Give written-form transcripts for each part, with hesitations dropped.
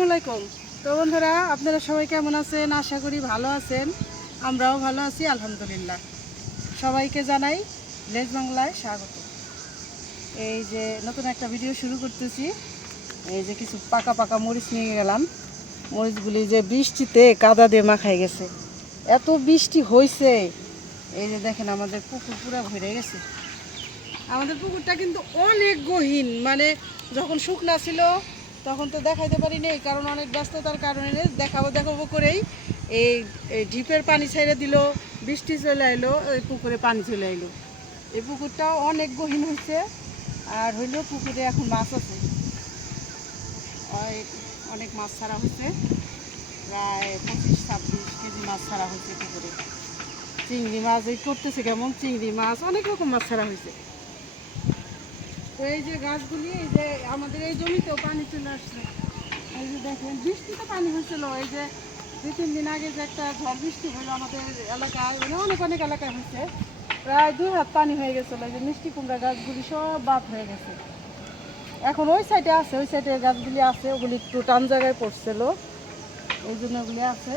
আসসালামু আলাইকুম। তো বন্ধুরা, আপনারা সবাই কেমন আছেন? আশা করি ভালো আছেন। আমরাও ভালো আছি আলহামদুলিল্লাহ। সবাইকে জানাই লেজ বাংলায় স্বাগত। এই যে নতুন একটা ভিডিও শুরু করতেছি। এই যে কিছু পাকা পাকা মরিচ নিয়ে গেলাম। মরিচগুলি যে বৃষ্টিতে কাদা দিয়ে মাখাই গেছে, এত বৃষ্টি হয়েছে। এই যে দেখেন আমাদের পুকুর পুরা ভরে গেছে। আমাদের পুকুরটা কিন্তু অনেক গহীন, মানে যখন শুকনা ছিল তখন তো দেখাইতে পারিনি, কারণ অনেক ব্যস্ততার কারণে দেখাবো করেই এই ডিপের পানি ছেড়ে দিল, বৃষ্টি চলে এলো, ওই পুকুরে পানি চলে এলো। এই পুকুরটাও অনেক গহীন হয়েছে। আর হইলো পুকুরে এখন মাছ আছে, অনেক মাছ ছাড়া হয়েছে, প্রায় 25-26 কেজি মাছ ছাড়া হয়েছে পুকুরে। চিংড়ি মাছ এই করতেছে কেমন, চিংড়ি মাছ অনেক রকম মাছ ছাড়া হয়েছে। তো এই যে গাছগুলি, এই যে আমাদের এই জমিতেও পানি চলে আসছে। এই যে দেখেন বৃষ্টিতে পানি হয়েছিল, এই যে 2-3 দিন আগে যে একটা ঝড় বৃষ্টি হলো আমাদের এলাকায়, মানে অনেক এলাকায় হয়েছে, প্রায় 2 হাত পানি হয়ে গেছিলো। এই যে মিষ্টি কুমড়া গাছগুলি সব বাদ হয়ে গেছে। এখন ওই সাইডে আছে, ওই সাইডে গাছগুলি আছে, ওগুলি একটু টান জায়গায় পড়ছিল, এই জন্য ওগুলি আছে।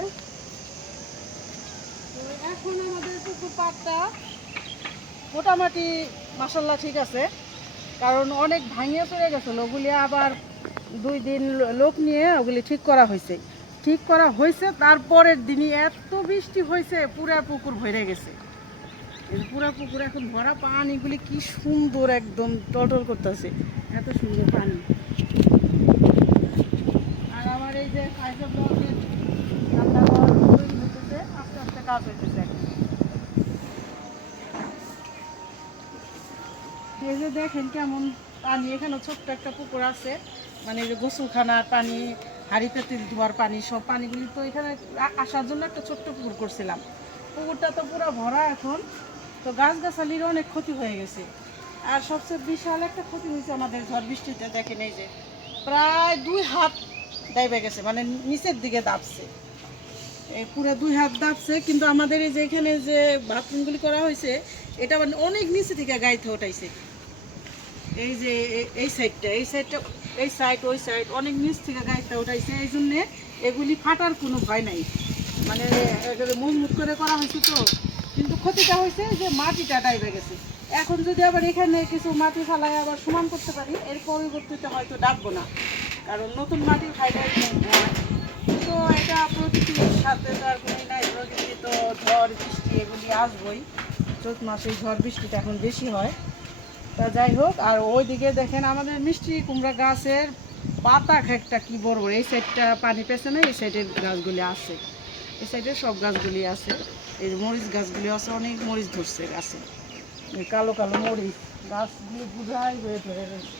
তো এখন আমাদের পুকুর পাড়টা মোটামুটি মাসাল্লাহ ঠিক আছে, কারণ অনেক ভাঙিয়ে চলে গেছিলো ওগুলি, আবার 2 দিন লোক নিয়ে ওগুলি ঠিক করা হয়েছে। তারপরের দিনই এত বৃষ্টি হয়েছে, পুরা পুকুর ভরে গেছে। পুরা পুকুর এখন ভরা, পানিগুলি কি সুন্দর একদম টলটল করতেছে, এত সুন্দর পানি। আর আমার এই যে ফাইজা ব্লকের রান্নাঘর তৈরি হতেছে, আস্তে আস্তে কাজ হইতেছে। এই যে দেখেন কেমন পানি, এখানে ছোট্ট একটা পুকুর আছে, মানে এই যে গোসলখানার পানি, হাঁড়ি পাতিল ধোয়ার পানি, সব পানিগুলি তো এখানে আসার জন্য একটা ছোট্ট পুকুর করছিলাম। পুকুরটা তো পুরো ভরা এখন। তো গাছগাছালির অনেক ক্ষতি হয়ে গেছে। আর সবচেয়ে বিশাল একটা ক্ষতি হয়েছে আমাদের ঝড় বৃষ্টিতে, দেখেন এই যে প্রায় 2 হাত ডাইবে গেছে, মানে নিচের দিকে দাবছে, এই পুরো 2 হাত দাবছে। কিন্তু আমাদের এই যে এখানে যে বাথরুমগুলি করা হয়েছে, এটা মানে অনেক নিচে থেকে গাইতে ওঠাইছে। এই যে এই সাইডটা এই সাইড ওই সাইড অনেক নিচ থেকে গাইতে উঠাইছে, এই জন্যে এগুলি ফাটার কোনো ভয় নাই, মানে মজবুত করে করা হয়েছে। তো কিন্তু ক্ষতিটা হয়েছে যে মাটিটা ডাইবে গেছে। এখন যদি আবার এখানে কিছু মাটি ফালাই আবার সমান করতে পারি, এর পরিবর্তিতে হয়তো ডাকবো না, কারণ নতুন মাটি ফাইলাই হয়। তো এটা প্রকৃতির সাথে তো আর কোনো নাই, প্রকৃতি তো ঝড় বৃষ্টি এগুলি আসবই। চৈত মাসে ঝড় বৃষ্টিটা এখন বেশি হয়। তা যাই হোক, আর ওইদিকে দেখেন আমাদের মিষ্টি কুমড়া গাছের পাতা একটা কি বড় বড়, এই সাইডটা পানি পেছে না, এই সাইডের গাছগুলি আছে, এই সাইডের সব গাছগুলি আছে। এই মরিচ গাছগুলি আছে, অনেক মরিচ ধরছে গাছে, এই কালো কালো মরিচ গাছগুলি বুঝাই হয়ে ধরে রয়েছে।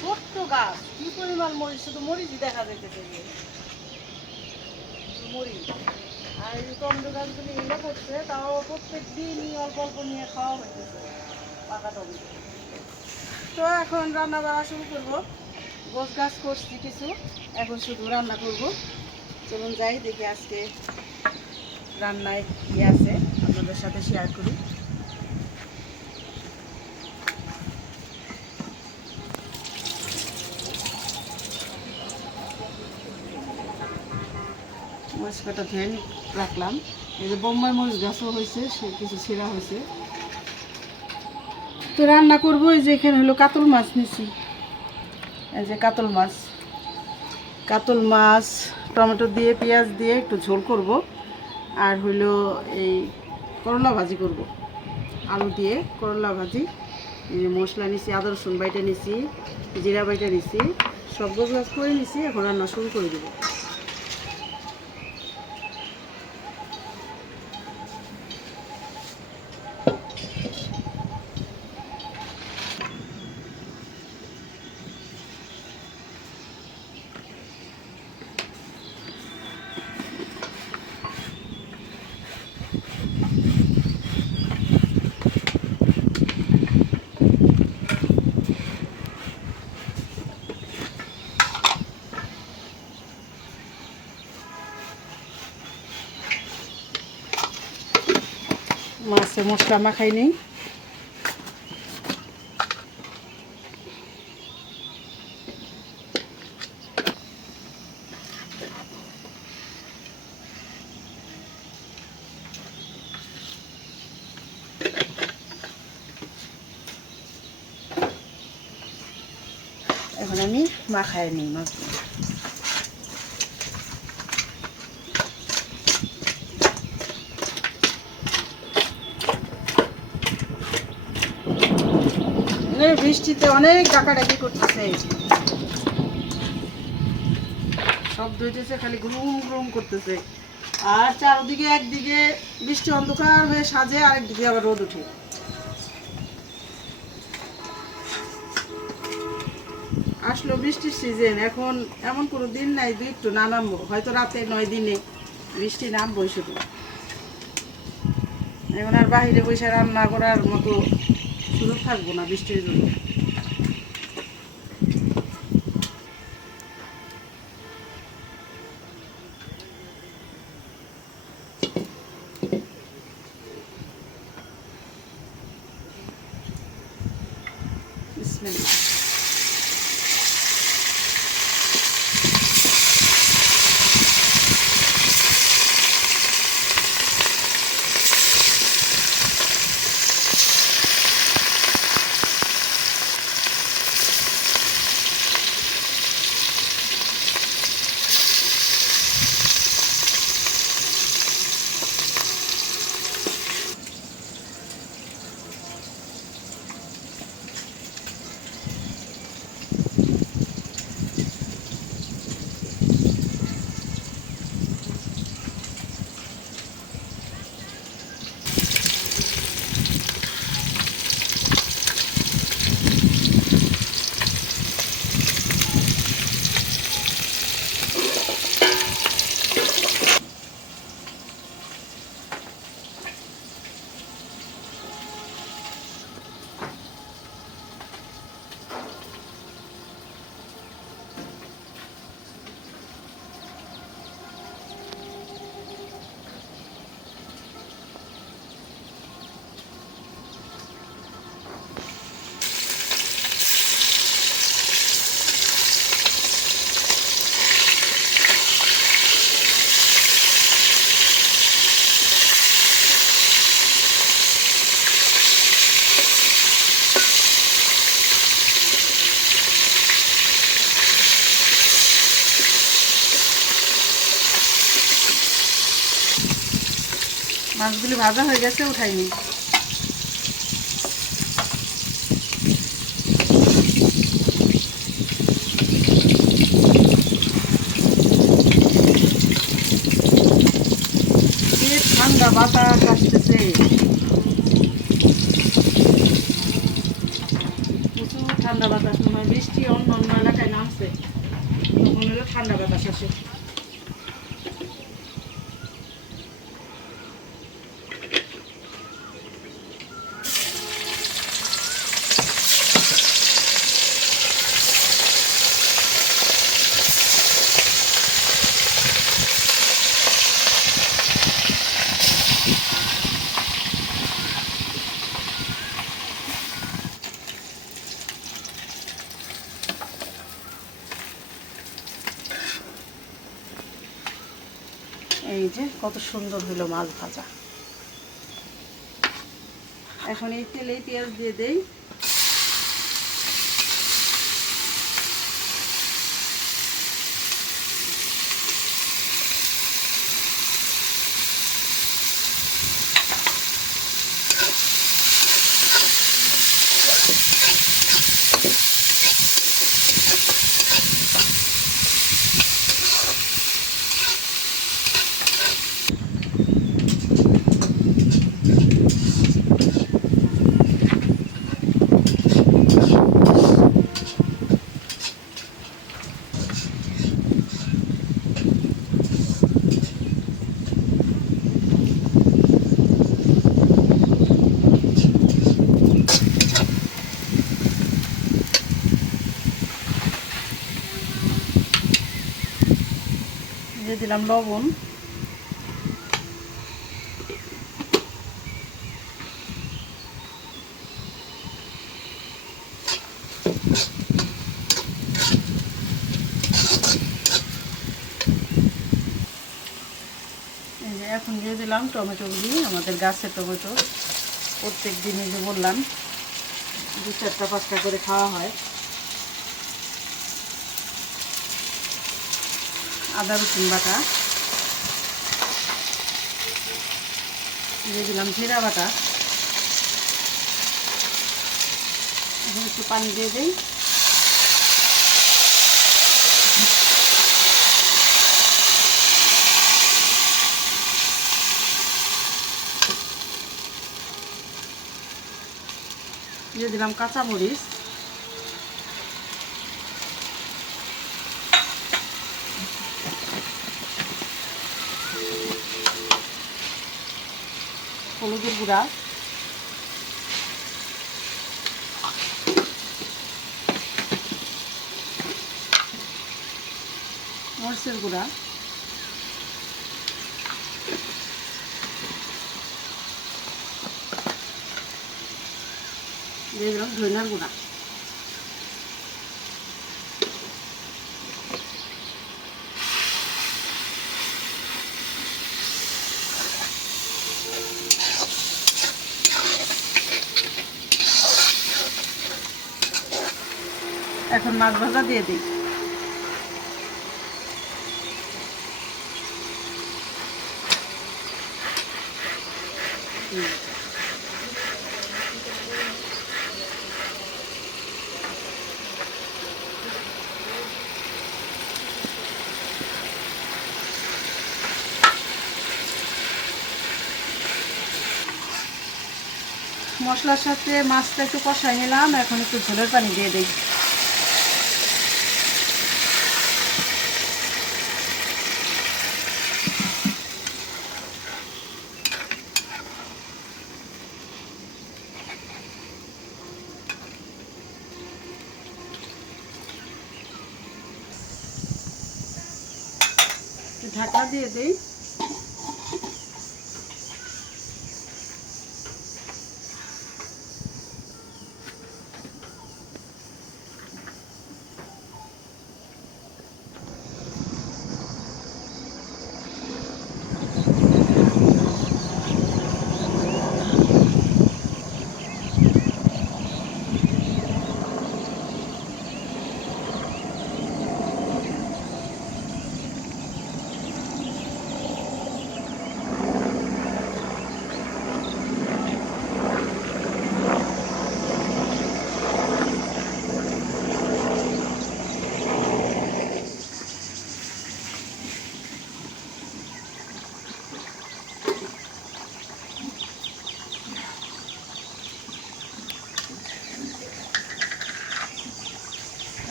ছোট্ট গাছ, কি পরিমাণ মরিচ, শুধু মরিচই দেখা যাইতেছে, মরিচ। আর এই টমেটো গাছগুলি এগুলো করছে, তাও প্রত্যেক দিনই অল্প অল্প নিয়ে খাওয়া হইতেছে পাকা টমেটো। তো এখন রান্না বাড়া শুরু করবো। গোছ গাছ করছি কিছু, এখন শুধু রান্না করব। চলুন যাই দেখি আজকে রান্নায় কী আছে, আপনাদের সাথে শেয়ার করি। মরিচ কাটা ধুয়ে রাখলাম। এই যে বোম্বাই মরিচ গাছও হয়েছে, সে কিছু ছেঁড়া হয়েছে। তো রান্না করবো, এই যে এখানে হলো কাতল মাছ নিচ্ছি, এই যে কাতল মাছ টমেটো দিয়ে পেঁয়াজ দিয়ে একটু ঝোল করব। আর হইলো এই করলা ভাজি করব, আলু দিয়ে করলা ভাজি। এই যে মশলা নিছি, আদা রসুন বাইটা নিছি, জিরা বাইটা নিছি, সব গোছ গাছ করে নিছি। এখন রান্না শুরু করে দেবো। মাছে মশলা মাখাই নেই। আমি মাখায় নিই মাছগুলো। বৃষ্টিতে অনেক ডাকাডাকি করতেছে, শব্দ হইতেছে, খালি গ্রুম গ্রুম করতেছে। আর চারদিকে একদিকে বৃষ্টি অন্ধকার হয়ে সাজে, আরেকদিকে আবার রোদ উঠে। আসলো বৃষ্টির সিজন, এখন এমন কোনো দিন নাই যে একটু না নামবো, হয়তো রাতে 9 দিনে বৃষ্টি নামবই শুধু। এখন আর বাহিরে বসে রান্না করার মতো সুযোগ থাকবো না বৃষ্টির জন্য। বিসমিল্লাহ। মাছগুলি ভাজা হয়ে গেছে, উঠাইনি। ঠান্ডা বাতাস আসতেছে, প্রচুর ঠান্ডা বাতাস। মনে হয় বৃষ্টি অন্য অন্য এলাকায় নামছে, তখন হলো ঠান্ডা বাতাস আসে। এই যে কত সুন্দর হলো মাছ ভাজা। এখন এই তেলে পেঁয়াজ দিয়ে দেই। দিয়ে দিলাম লবণ, এখন দিয়ে দিলাম টমেটোগুলি, আমাদের গাছের টমেটো। প্রত্যেক দিনই যে বললাম 2-4টা 5টা করে খাওয়া হয়। আদা রসুন বাটা, দিয়ে দিলাম জিরা বাটা। এখন একটু পানি দিয়ে দিই। দিয়ে দিলাম কাঁচামরিচ, হলুদের গুঁড়া, মরিচের গুঁড়া, দিয়ে দিলাম ধনিয়ার গুঁড়া। এখন মাছ ভাজা দিয়ে দিই। মশলার সাথে মাছটা একটু কষাই নিলাম, এখন একটু ঝোলের পানি দিয়ে দিই। ঢাকা দিয়ে দিই।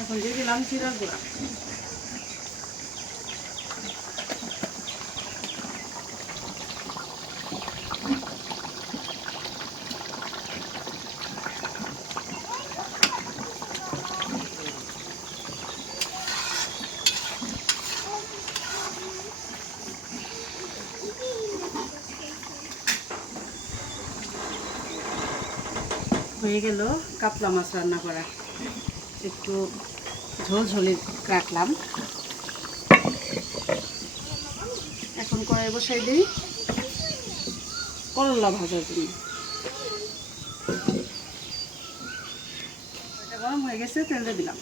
এখন দিয়ে দিলাম জিরার গুঁড়া। হয়ে গেল কাতলা মাছ রান্না করা। একটু ঝোলঝোলে রাখলাম। এখন কড়াই বসাই দিই করলা ভাজার জন্য। এটা গরম হয়ে গেছে, তেল দিয়ে দিলাম।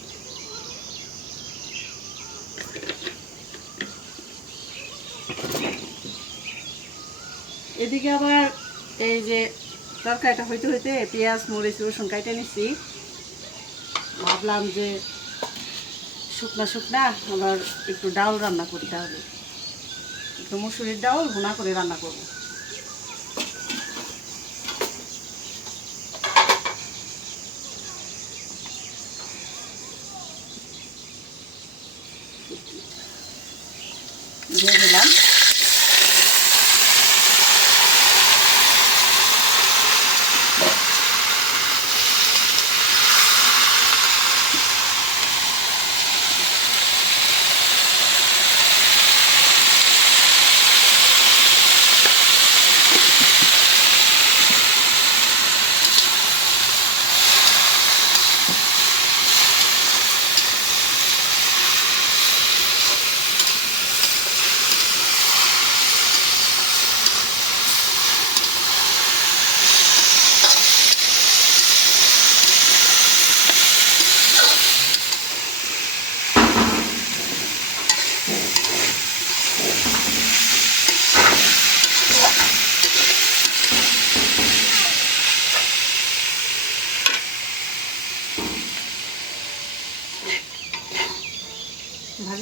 এদিকে আবার এই যে তরকারিটা হইতে হইতে পেঁয়াজ মরিচ রসুন কাটে নিচ্ছি। ভাবলাম যে শুকনা শুকনা আবার একটু ডাল রান্না করতে হবে, একটু মুসুরির ডাল ভুনা করে রান্না করব। দিয়ে দিলাম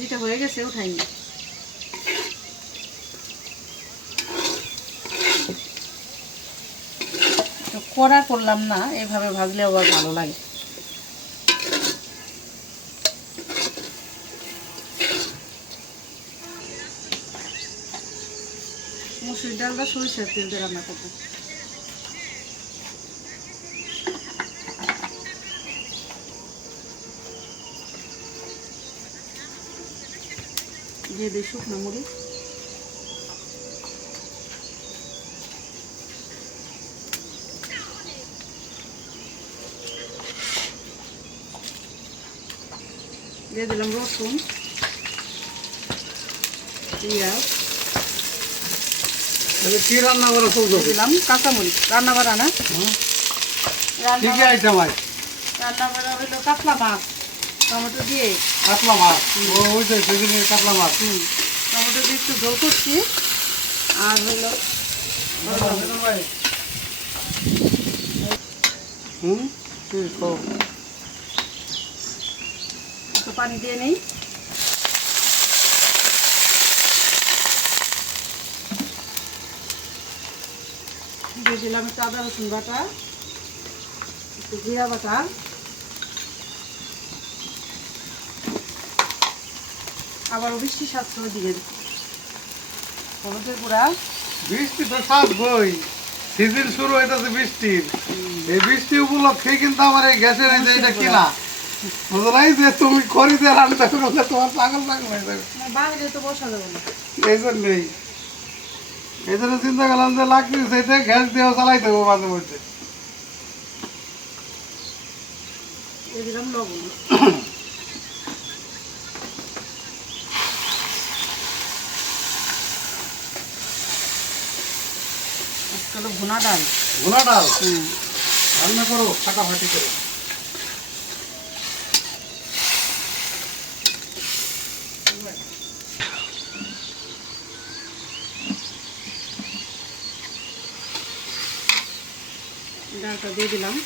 ভাজিটা হয়ে গেছে, উঠাইনি। কড়া করলাম না, এইভাবে ভাজলে আবার ভালো লাগে। মসুর ডালটা সরিষার তেল দিয়ে রান্না করবো। দিয়ে দিই শুকনো মরিচ, দিয়ে দিলাম রসুন, পেঁয়াজ, কি রান্না করা শুরু দিলাম কাঁচামরিচ। রান্না বাড়া না, রান্না বাড়া হইলো কাতলা মাছ, টমেটো দিয়ে। কাতলা মাছ, কাতলা মাছ। টমেটো দিয়ে একটু ঝোল করছি। আর হইলো একটু পানি দিয়ে নেই। দিয়ে দিলাম একটু আদা রসুন বাটা, একটু জিরা বাটা, আবারও বৃষ্টি সাতশো দিয়ে হলুদের গুঁড়া। বৃষ্টি তো সাজবই, সিজন শুরু হইতেছে বৃষ্টির। এই বৃষ্টি উপলক্ষে কিন্তু আমার এই গ্যাসের এই যে এটা কিনা বুঝো নাই যে তুমি খড়িতে রান্না করলে তোমার পাগল পাগল হয়ে যাবে। বাইরে তো বসা যাবে না, এই জন্য চিন্তা করলাম যে লাগতেছে এটা গ্যাস দিয়েও চালাইতে হবে মাঝে মধ্যে। দিয়ে দিলাম লবণ, ভুনা ডাল। ভুনা ডাল রান্না করো ফাটাফাটি করে। ডালটা দিয়ে দিলাম,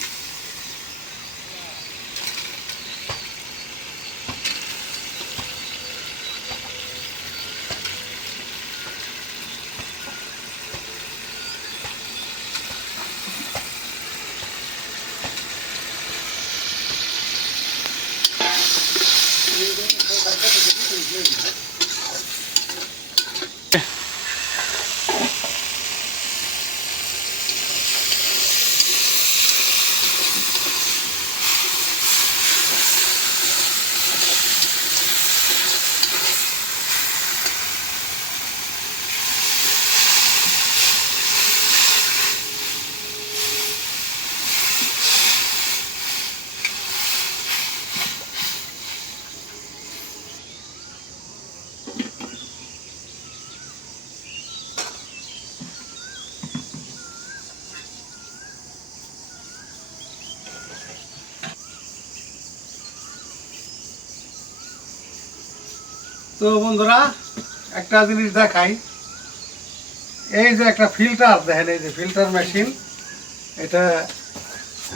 তো বন্ধুরা একটা জিনিস দেখাই, এই যে একটা ফিল্টার দেখেন, এই যে ফিল্টার মেশিন, এটা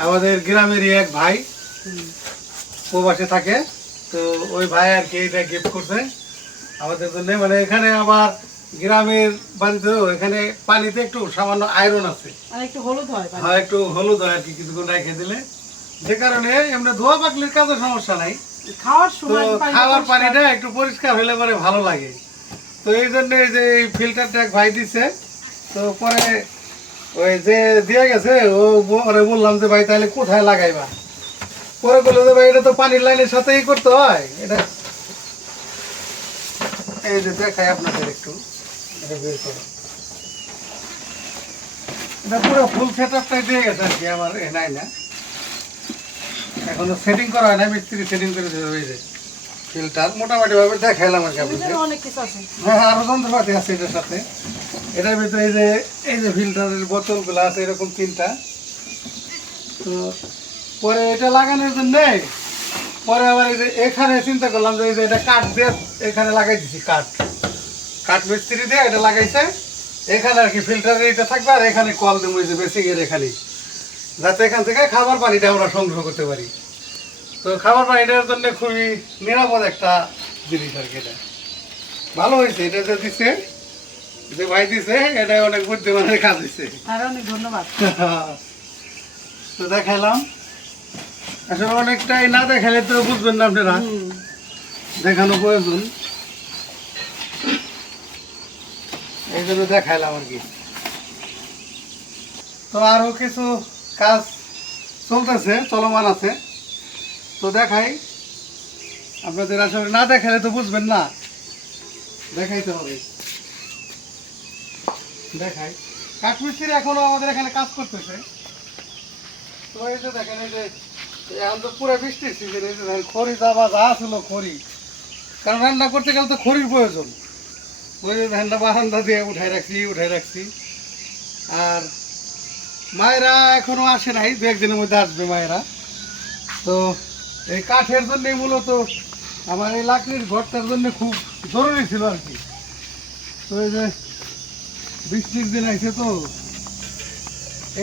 আমাদের গ্রামেরই এক ভাই প্রবাসে থাকে, তো ওই ভাই আর কি এটা গিফট করছে আমাদের জন্য। মানে এখানে আবার গ্রামের বাড়িতেও এখানে পানিতে একটু সামান্য আয়রন আছে, আর একটু হলুদ হয়, হ্যাঁ একটু হলুদ হয় আর কি, কিছুক্ষণ রেখে দিলে, যে কারণে এমনি ধোয়া পাকলির কাজে সমস্যা নাই। খাওয়ার সময় খাওয়ার পানিটা একটু পরিষ্কার হলে পরে ভালো লাগে। তো এই জন্য এই যে এই ফিল্টারটা এক ভাই দিচ্ছে, তো পরে ওই যে দিয়ে গেছে ও বললাম যে ভাই তাহলে কোথায় লাগাইবা, পরে বললো যে ভাই এটা তো পানির লাইনের সাথেই করতে হয়। এটা এই যে দেখাই আপনাদের একটু, এটা বের করো, এটা পুরো ফুল সেট আপটাই দিয়ে গেছে আর কি আমার নাই না, এখনো সেটিং করা হয় না, মিস্ত্রি সেটিং করে দেবে। ওই যে ফিল্টার মোটামুটি ভাবে দেখাইলাম আর কি আপনাদের। অনেক কিছু আছে, হ্যাঁ আরো যন্ত্রপাতি আছে এটার সাথে। এটার ভিতরে এই যে ফিল্টারের বোতলগুলো আছে এরকম 3টা। তো পরে এটা লাগানোর জন্য পরে আবার এই যে এখানে চিন্তা করলাম যে এই যে এটা কাঠ দিয়ে এখানে লাগাই দিছি, কাঠ মিস্ত্রি দিয়ে এটা লাগাইছে এখানে আর কি, ফিল্টারের এটা থাকবে আর এখানে কল দেবো এই যে বেসিকের এখানে, যাতে এখান থেকে খাবার পানিটা আমরা সংগ্রহ করতে পারি। তো খাবার পানিটার জন্য খুবই নিরাপদ একটা জিনিস আর কি। এটা ভালো হয়েছে, এটা যে দিছে, যে ভাই দিছে, এটা অনেক বুদ্ধিমানের কাজ হয়েছে। আর অনেক ধন্যবাদ। তো দেখাইলাম, আসলে অনেকটাই না দেখালে তো বুঝবেন না আপনারা, হুম। দেখানো প্রয়োজন, এই জন্য দেখাইলাম আর কি। তো আরো কিছু কাজ চলতেছে, চলমান আছে, তো দেখাই আপনাদের। আসলে না দেখালে তো বুঝবেন না, দেখাইতে হবে। দেখাই, কাঠমিস্ত্রি এখনো আমাদের এখানে কাজ করতেছে। তো এই যে দেখেন, এই যে এখন তো পুরো বৃষ্টির সিজন, এই যে দেখেন খড়ি যা ছিল খড়ি, কারণ রান্না করতে গেলে তো খড়ির প্রয়োজন। ওই যে ধানটা বারান্দা দিয়ে উঠাই রাখছি। আর মায়েরা এখনো আসে নাই, দু একদিনের মধ্যে আসবে মায়েরা। তো এই কাঠের জন্যই মূলত আমার এই লাকড়ির ঘরটার জন্য খুব জরুরি ছিল আর কি। তো এই যে বৃষ্টির দিন আইছে, তো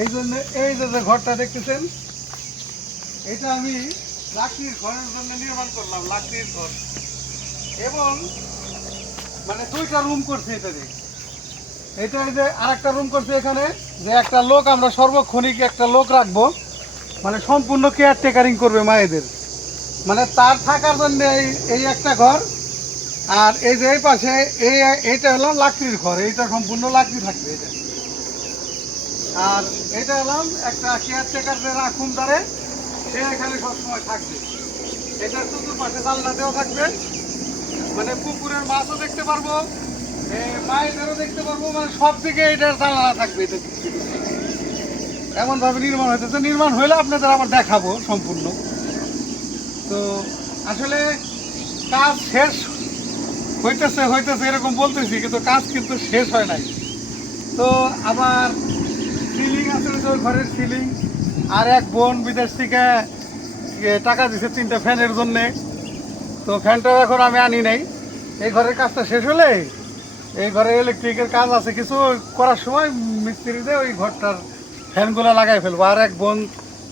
এই জন্য এই যে ঘরটা দেখতেছেন, এটা আমি লাকড়ির ঘরের জন্য নির্মাণ করলাম, লাকড়ির ঘর। এবং মানে দুইটা রুম করছে এটাতে। এটা এই যে আরেকটা রুম করছে এখানে, যে একটা লোক আমরা সর্বক্ষণিক একটা লোক রাখবো, মানে সম্পূর্ণ কেয়ার টেকারিং করবে মায়েদের, মানে তার থাকার জন্য এই একটা ঘর। আর এই যে এই পাশে এইটা হলাম লাকড়ির ঘর, এইটা সম্পূর্ণ লাকড়ি থাকবে এটা। আর এটা হলাম একটা কেয়ার টেকার রাখুন ধরে, সে এখানে সবসময় থাকবে। এটার চতুর্পাশে জানলা দেওয়া থাকবে, মানে পুকুরের মাছও দেখতে পারবো, মায়েদেরও দেখতে পারবো, মানে সব দিকে এটার জানালা থাকবে। এটা এমন ভাবে নির্মাণ হইতেছে, নির্মাণ হইলে আপনাদের আবার দেখাবো সম্পূর্ণ। তো আসলে কাজ শেষ হইতেছে এরকম বলতেছি, কিন্তু কাজ কিন্তু শেষ হয় নাই। তো আবার সিলিং আছে, ওই ঘরের সিলিং। আর এক বোন বিদেশ থেকে টাকা দিছে 3টা ফ্যানের জন্যে, তো ফ্যানটাও এখন আমি আনি নাই। এই ঘরের কাজটা শেষ হলে এই ঘরে ইলেকট্রিকের কাজ আছে কিছু, করার সময় মিস্ত্রিতে ওই ঘরটার ফ্যানগুলো লাগাই ফেলবো। আর এক বোন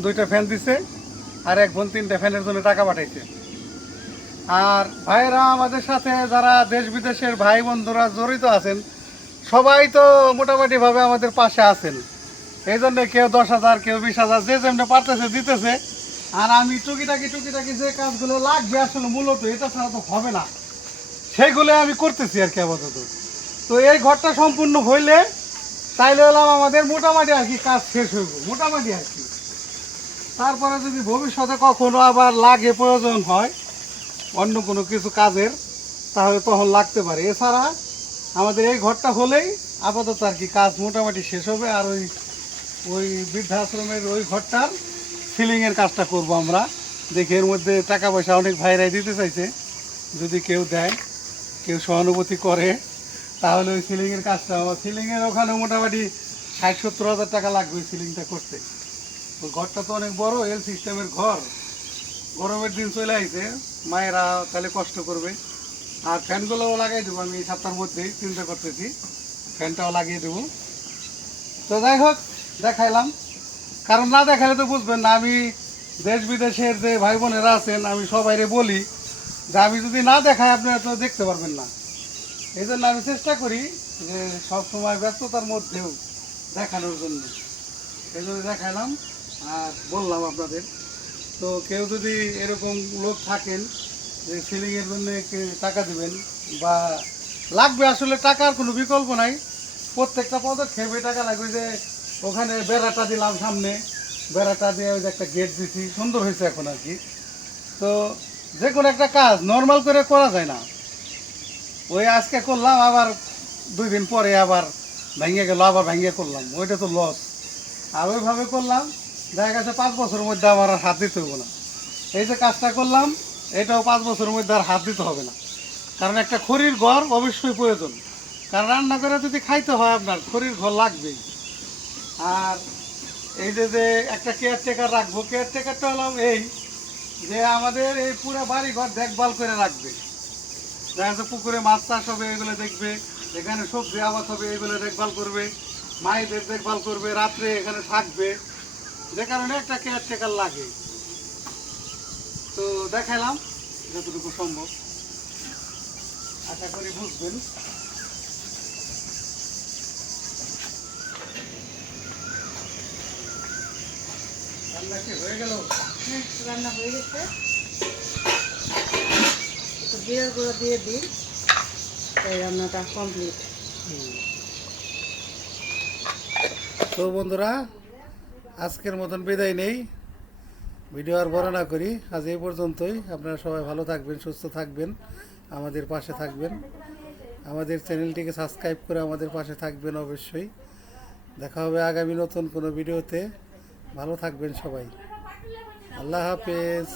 2টা ফ্যান দিছে, আর এক বোন 3টা ফ্যানের জন্য টাকা পাঠাইছে। আর ভাইয়েরা আমাদের সাথে যারা দেশ বিদেশের ভাই বন্ধুরা জড়িত আছেন, সবাই তো মোটামুটিভাবে আমাদের পাশে আছেন। এই জন্য কেউ 10,000, কেউ 20,000, যে যেমনি পারতেছে দিতেছে। আর আমি টুকিটাকি যে কাজগুলো লাগবে আসলে মূলত এটা ছাড়া তো হবে না, সেইগুলো আমি করতেছি আর কি আপাতত। তো এই ঘরটা সম্পূর্ণ হইলে তাইলে হলাম আমাদের মোটামুটি আর কি কাজ শেষ হইব, মোটামুটি আর কি। তারপরে যদি ভবিষ্যতে কখনো আবার লাগে, প্রয়োজন হয় অন্য কোনো কিছু কাজের, তাহলে তখন লাগতে পারে। এছাড়া আমাদের এই ঘরটা হলেই আপাতত আর কি কাজ মোটামুটি শেষ হবে। আর ওই বৃদ্ধাশ্রমের ওই ঘরটার সিলিংয়ের কাজটা করব আমরা। দেখি এর মধ্যে টাকা পয়সা অনেক ভাইরাই দিতে চাইছে, যদি কেউ দেয়, কেউ সহানুভূতি করে, তাহলে ওই সিলিংয়ের কাজটা, সিলিংয়ের ওখানে মোটামুটি 60-70 হাজার টাকা লাগবে ওই সিলিংটা করতে। ওই ঘরটা তো অনেক বড়, এল সিস্টেমের ঘর। গরমের দিন চলে আইছে, মায়েরা তাহলে কষ্ট করবে। আর ফ্যানগুলোও লাগাই দেবো আমি এই সপ্তাহের মধ্যেই চিন্তা করতেছি, ফ্যানটাও লাগিয়ে দেবো। তো যাই হোক, দেখাইলাম, কারণ না দেখালে তো বুঝবেন না। আমি দেশ বিদেশের যে ভাই বোনেরা আছেন, আমি সবাইরে বলি যে আমি যদি না দেখাই আপনারা তো দেখতে পারবেন না। এই জন্য আমি চেষ্টা করি যে সবসময় ব্যস্ততার মধ্যেও দেখানোর জন্য। এই জন্য দেখালাম আর বললাম আপনাদের। তো কেউ যদি এরকম লোক থাকেন যে সিলিংয়ের জন্য টাকা দেবেন বা লাগবে, আসলে টাকার কোনো বিকল্প নাই, প্রত্যেকটা পদক্ষেপে টাকা লাগবে। যে ওখানে বেড়াটা দিলাম সামনে, বেড়াটা দিয়ে ওই যে একটা গেট দিছি, সুন্দর হয়েছে এখন আর কি। তো যে কোনো একটা কাজ নর্মাল করে করা যায় না। ওই আজকে করলাম, আবার 2 দিন পরে আবার ভেঙে গেল, আবার ভেঙে করলাম, ওইটা তো লস। আর ওইভাবে করলাম, দেখা গেছে 5 বছরের মধ্যে আমার আর হাত দিতে হবে না। এই যে কাজটা করলাম, এটাও 5 বছরের মধ্যে আর হাত দিতে হবে না। কারণ একটা খড়ির ঘর অবশ্যই প্রয়োজন, কারণ রান্না করে যদি খাইতে হয় আপনার খড়ির ঘর লাগবেই। আর এই যে একটা কেয়ারটেকার রাখবো, কেয়ারটেকারটা হলাম এই যে আমাদের এই পুরো বাড়ি ঘর দেখভাল করে রাখবে। দেখা যাচ্ছে পুকুরে মাছ চাষ হবে, এগুলো দেখবে, এখানে সবজি আবাদ হবে, এগুলো দেখভাল করবে, মায়েদের দেখভাল করবে, রাত্রে এখানে থাকবে, যে কারণে একটা কেয়ারটেকার লাগে। তো দেখালাম যতটুকু সম্ভব। আশা করি বুঝবেন। রান্না কি হয়ে গেল? হ্যাঁ, রান্না হয়ে গেছে। একটু জিরার গুঁড়ো দিয়ে দিই, তাই রান্নাটা কমপ্লিট। তো বন্ধুরা, আজকের মতন বিদায় নেই, ভিডিও আর বড় না করি, আজ এই পর্যন্তই। আপনারা সবাই ভালো থাকবেন, সুস্থ থাকবেন, আমাদের পাশে থাকবেন, আমাদের চ্যানেলটিকে সাবস্ক্রাইব করে আমাদের পাশে থাকবেন অবশ্যই। দেখা হবে আগামী নতুন কোনো ভিডিওতে। ভালো থাকবেন সবাই। আল্লাহ হাফেজ।